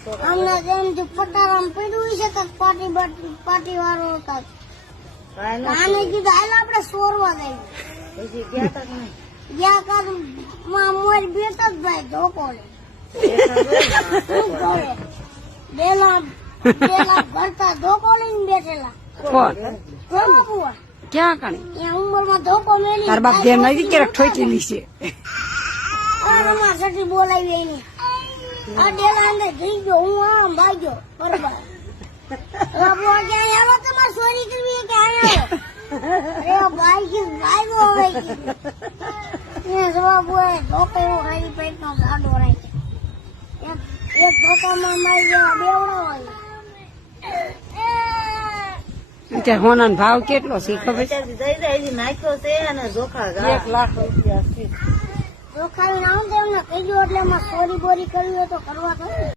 અમને જેમ પટારામાં પડ્યું છે તો પાર્ટી વાળો હતા આને કીધું હાલ આપડે સોરવા જઈએ ગયા કાદ મોર બેઠો જ ભાઈ ધોકો લે બે લાખ ભરતા ધોકો લઈને બેઠેલા ક્યાં કણે ઉંમર માં ધોકો મેલી તાર બાપ ધ્યાન નથી ક્યારેક ઠોકેલી છે સટી બોલાવી એની આ ડેલા અંદર જઈ ગયો હું આમ ભાગ્યો બરોબર બાબુઆ કે આવો તમારે ચોરી કરવી કે આયો અરે ભાઈ કે ભાગો હવે ને બાબુએ ધોકો એવો ખાઈ પેટનો ગાડો રાખ્યો એક ધોકામાં મારી જેવા બેવડો હોય હોના ભાવ કેટલો છે ખબર છે નાખ્યો છે અને જોખા 1 લાખ રૂપિયા છે જો ખાઈને આવું તો એમને કહી દો એટલે એમાં ચોરી બોરી કરવી હોય તો કરવા તો ને